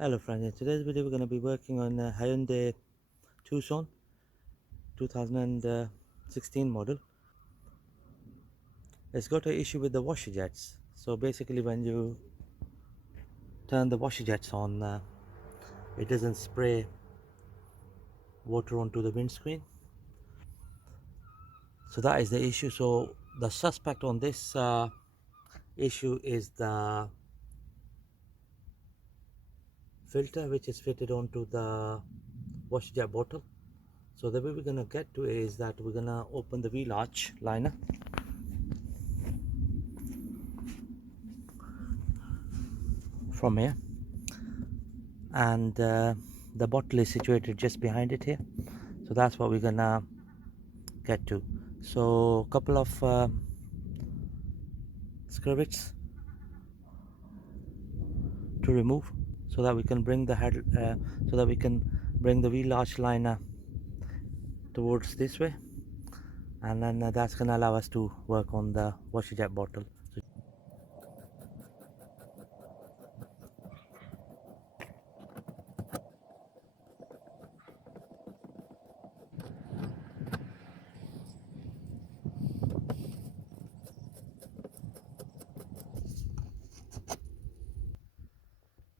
Hello friends, in today's video we're going to be working on a Hyundai Tucson 2016 model. It's got an issue with the washer jets. So basically when you turn the washer jets on, it doesn't spray water onto the windscreen. So that is the issue. So the suspect on this issue is the filter which is fitted onto the washer jet bottle. So the way we're going to get to it is that we're going to open the wheel arch liner. From here, and the bottle is situated just behind it here, so that's what we're gonna get to. So a couple of skirvets to remove so that we can bring the head so that we can bring the wheel arch liner towards this way, and then that's gonna allow us to work on the washer jet bottle.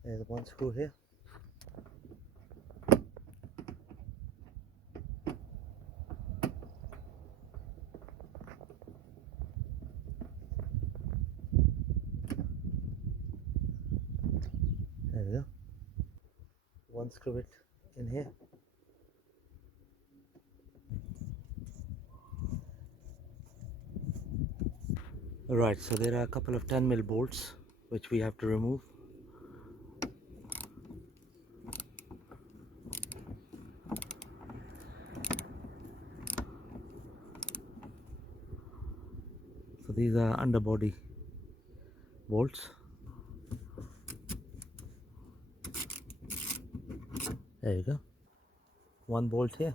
So there's one screw here. There we go. One screw in here. Right, so there are a couple of 10mm bolts which we have to remove. So these are underbody bolts. There you go. One bolt here.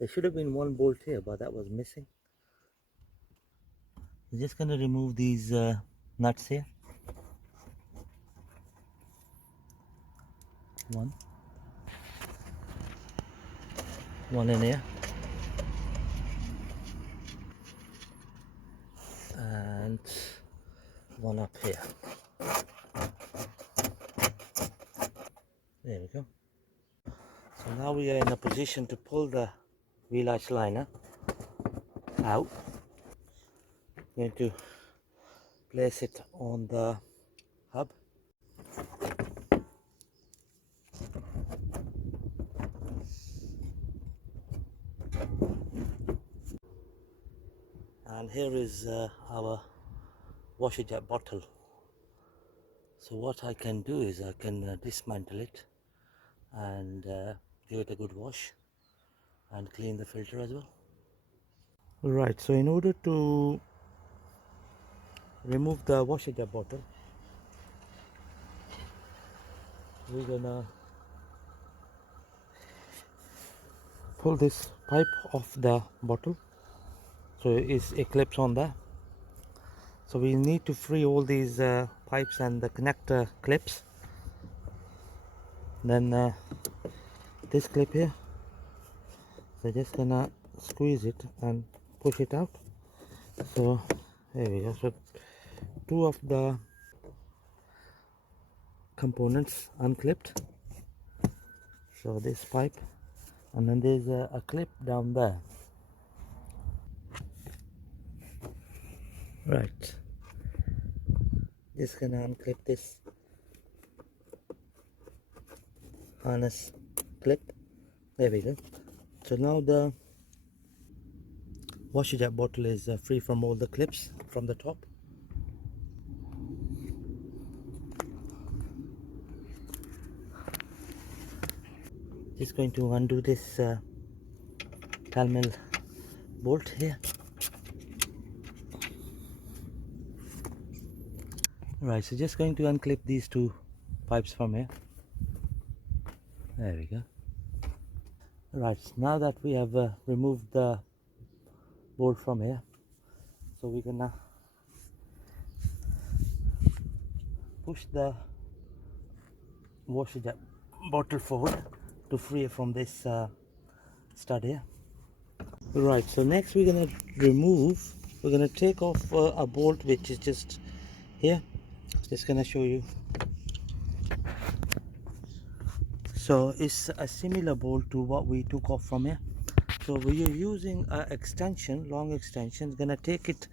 There should have been one bolt here, but that was missing. I'm just going to remove these nuts here. One in here, and one up here. There we go. So now we are in a position to pull the wheel arch liner out. I'm going to place it on the hub. And here is our washer jet bottle. So what I can do is I can dismantle it and give it a good wash and clean the filter as well. Right, so in order to remove the washer jet bottle, we're gonna pull this pipe off the bottle, so it clips on there. So we need to free all these pipes and the connector clips. Then this clip here, so just gonna squeeze it and push it out. So there we go. So two of the components unclipped, so this pipe, and then there's a clip down there. Right, just gonna unclip this harness clip. There we go. So now the washer jet bottle is free from all the clips from the top. Just going to undo this 10mm bolt here. Right, so just going to unclip these two pipes from here. There we go. Right, now that we have removed the bolt from here, So we're gonna push the wash jet bottle forward to free it from this stud here. Right, so next we're gonna take off a bolt which is just here. Just gonna show you. So it's a similar bolt to what we took off from here. So we are using an extension, long extension. Gonna take it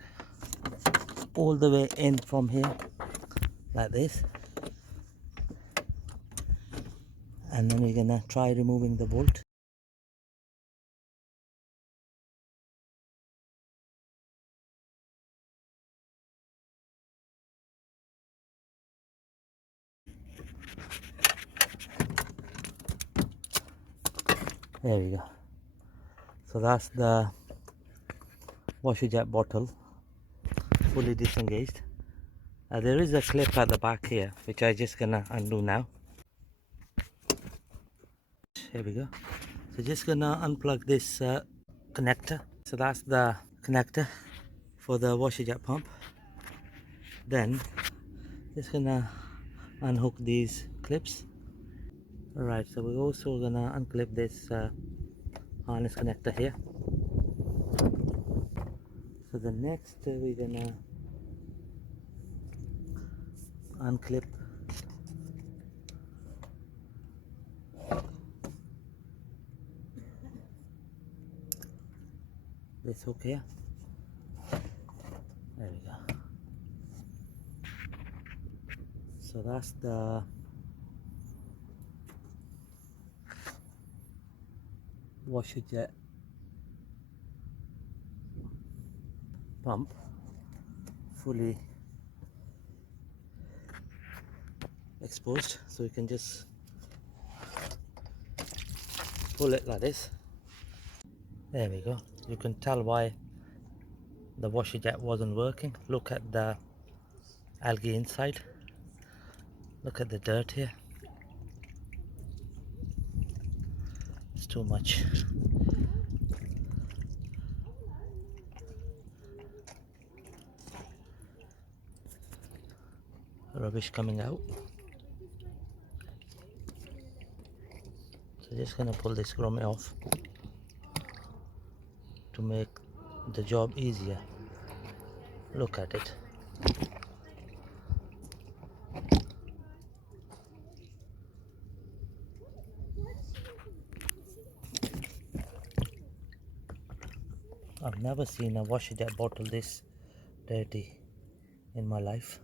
all the way in from here like this, and then we're gonna try removing the bolt. There we go. So that's the washer jet bottle fully disengaged. There is a clip at the back here which I just gonna undo now. Here we go. So just gonna unplug this connector. So that's the connector for the washer jet pump. Then just gonna unhook these clips. Alright, so we're also gonna unclip this harness connector here. So the next we're gonna unclip this hook here. There we go. So that's the washer jet pump fully exposed, so you can just pull it like this. There we go. You can tell why the washer jet wasn't working. Look at the algae inside. Look at the dirt here. It's too much. Rubbish coming out. So just gonna pull this grommet off to make the job easier. Look at it. I've never seen a washer jet bottle this dirty in my life.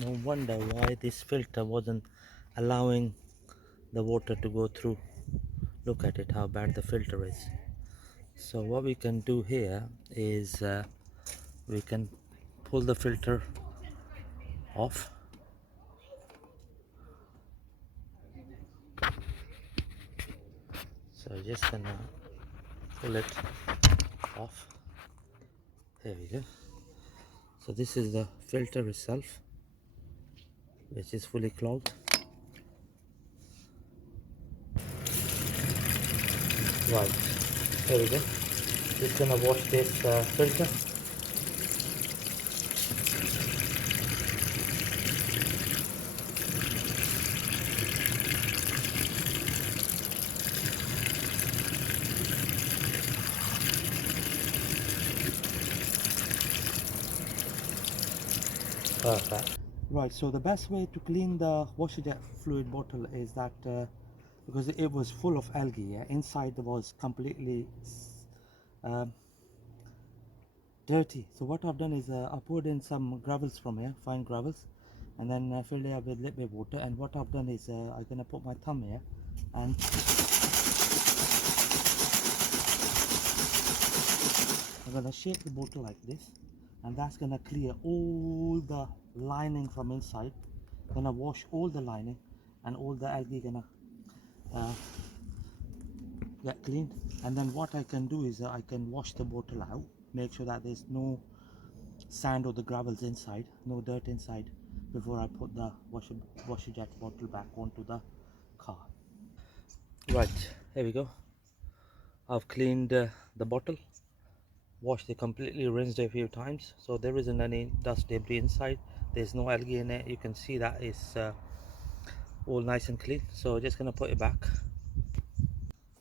No wonder why this filter wasn't allowing the water to go through. Look at it, how bad the filter is. So what we can do here is we can pull the filter off. So just gonna pull it off. There we go. So this is the filter itself, which is fully clogged. Right, there we go. Just gonna wash this filter. Perfect. Right, so the best way to clean the washer jet fluid bottle is that because it was full of algae, yeah, inside was completely dirty. So what I've done is I poured in some gravels from here, fine gravels, and then filled it up with a little bit of water. And what I've done is I'm gonna put my thumb here and I'm gonna shake the bottle like this, and that's gonna clear all the lining from inside. Gonna wash all the lining and all the algae gonna uh, get clean. And then what I can do is I can wash the bottle out, make sure that there's no sand or the gravels inside, no dirt inside, before I put the washer jet bottle back onto the car. Right, here we go. I've cleaned the bottle, washed it completely, rinsed it a few times, so there isn't any dust debris inside. There's no algae in it. You can see that it's all nice and clean. So just gonna put it back.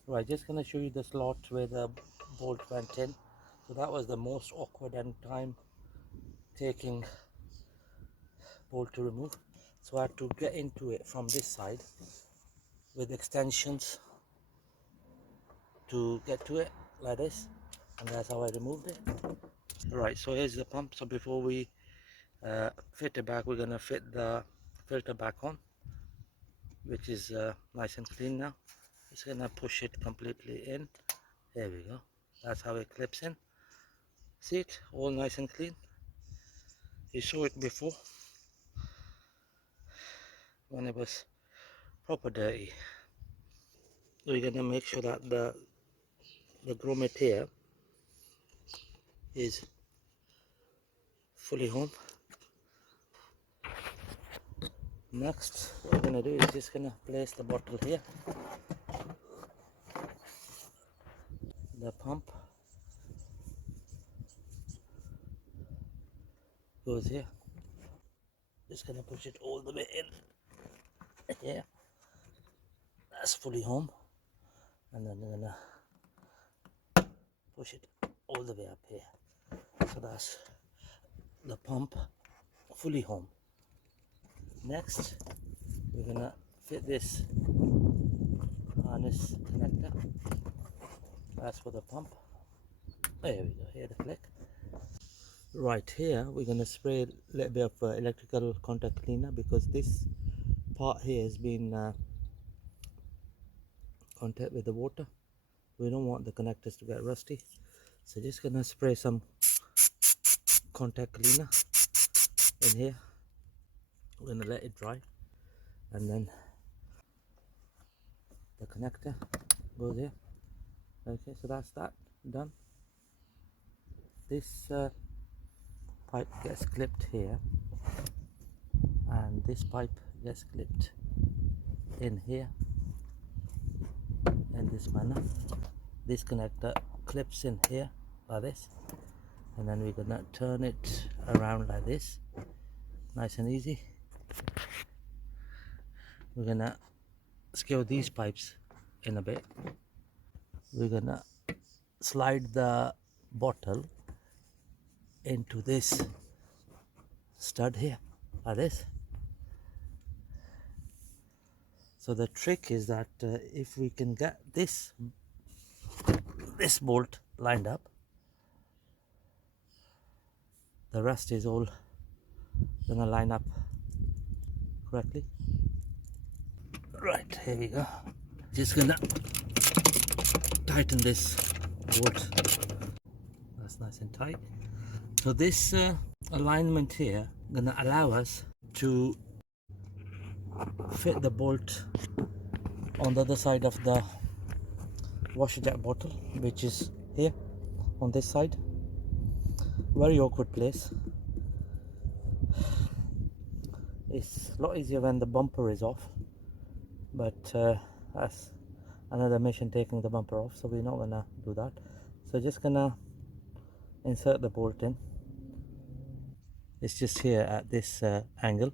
Right, just gonna show you the slot where the bolt went in. So that was the most awkward and time taking bolt to remove. So I had to get into it from this side with extensions to get to it like this, and that's how I removed it. Right, so here's the pump. So before we fit it back, we're gonna fit the filter back on, which is nice and clean now. Just gonna push it completely in. There we go. That's how it clips in. See it all nice and clean. You saw it before when it was proper dirty. We're gonna make sure that the grommet here is fully home. Next, what we're gonna do is just gonna place the bottle here. The pump goes here. Just gonna push it all the way in. Yeah, that's fully home. And then we're gonna push it all the way up here. So that's the pump fully home. Next, we're gonna fit this harness connector. That's for the pump. There we go, here the click. Right here, we're gonna spray a little bit of electrical contact cleaner, because this part here has been contact with the water. We don't want the connectors to get rusty. So just gonna spray some contact cleaner in here. We're gonna let it dry, and then the connector goes here. Okay, so that's that done. This pipe gets clipped here, and this pipe gets clipped in here in this manner. This connector clips in here like this, and then we're gonna turn it around like this, nice and easy. We're gonna screw these pipes in a bit. We're gonna slide the bottle into this stud here like this. So the trick is that if we can get this bolt lined up, the rest is all gonna line up correctly. Right, here we go. Just gonna tighten this bolt. That's nice and tight. So this alignment here gonna allow us to fit the bolt on the other side of the washer jet bottle, which is here on this side. Very awkward place. It's a lot easier when the bumper is off, but that's another mission, taking the bumper off, so we're not gonna do that. So just gonna insert the bolt in. It's just here at this angle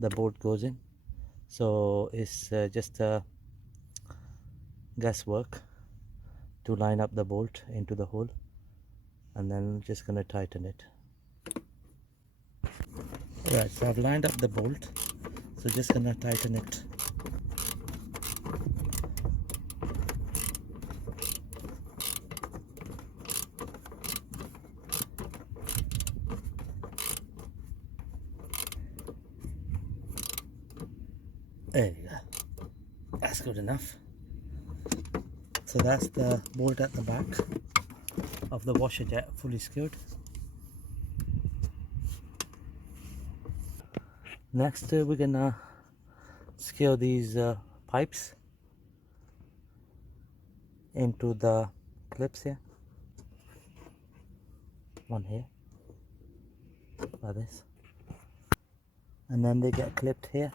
the bolt goes in, so it's just guesswork to line up the bolt into the hole, and then just gonna tighten it. Right, so I've lined up the bolt, so just gonna tighten it. There you go, that's good enough. So that's the bolt at the back of the washer jet, fully secured. Next we're gonna secure these pipes into the clips here. One here, like this. And then they get clipped here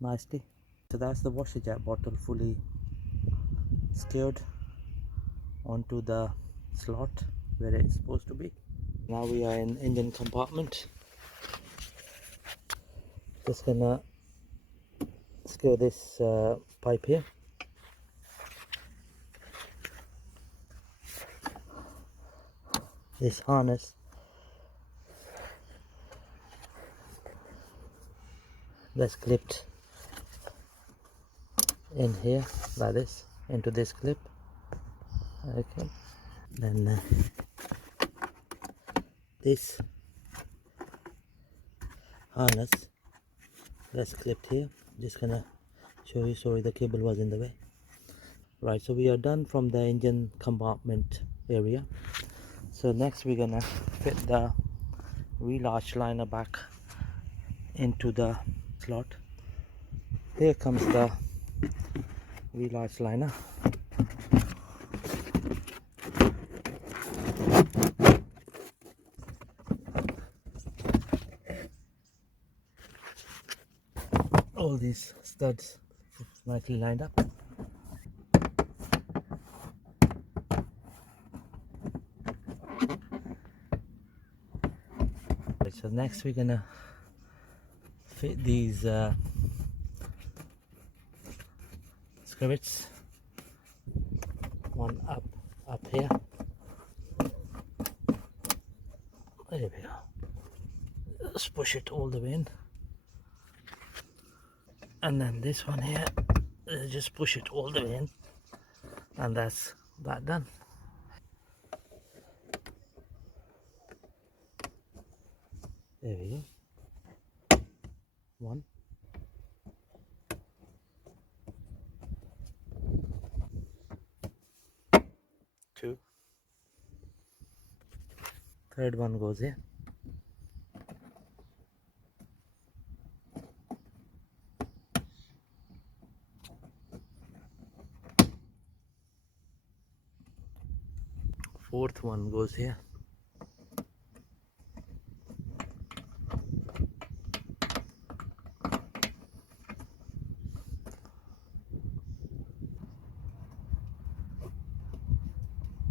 nicely. So that's the washer jet bottle fully secured onto the slot where it's supposed to be. Now we are in engine compartment. Just gonna secure this pipe here. This harness that's clipped in here like this into this clip. Okay, then this harness that's clipped here. Just gonna show you, sorry the cable was in the way. Right, so we are done from the engine compartment area. So next we're gonna fit the wheel arch liner back into the slot. Here comes the wheel arch liner. All these studs nicely lined up. Right, so next we're gonna fit these skirts. One up here. There we go. Just push it all the way in. And then this one here, just push it all the way in. And that's that done. There we go. One. Two. Third one goes here. Fourth one goes here.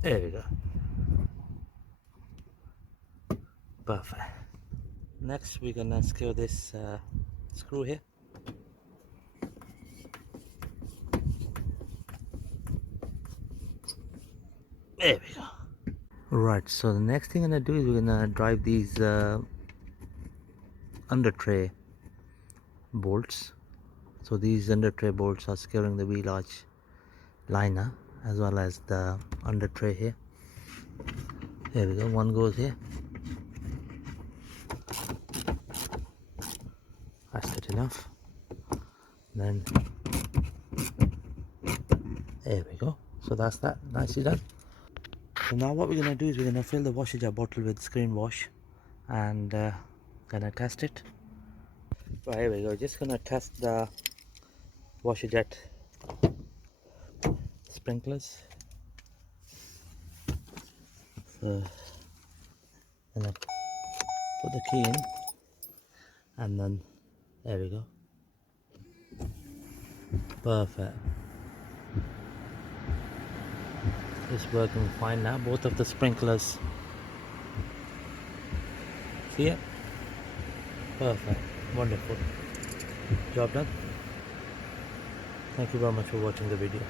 There we go. Perfect. Next we're gonna secure this screw here. There we go. Right, so the next thing I'm gonna do is we're gonna drive these under tray bolts. So these under tray bolts are securing the wheel arch liner as well as the under tray here. There we go. One goes here. That's good enough. Then there we go. So that's that, nicely done. So now what we're gonna do is we're gonna fill the washer jet bottle with screen wash and gonna test it. Right, here we go. Just gonna test the washer jet sprinklers. So gonna put the key in and then there we go. Perfect. It's working fine now. Both of the sprinklers. See it? Perfect. Wonderful. Job done. Thank you very much for watching the video.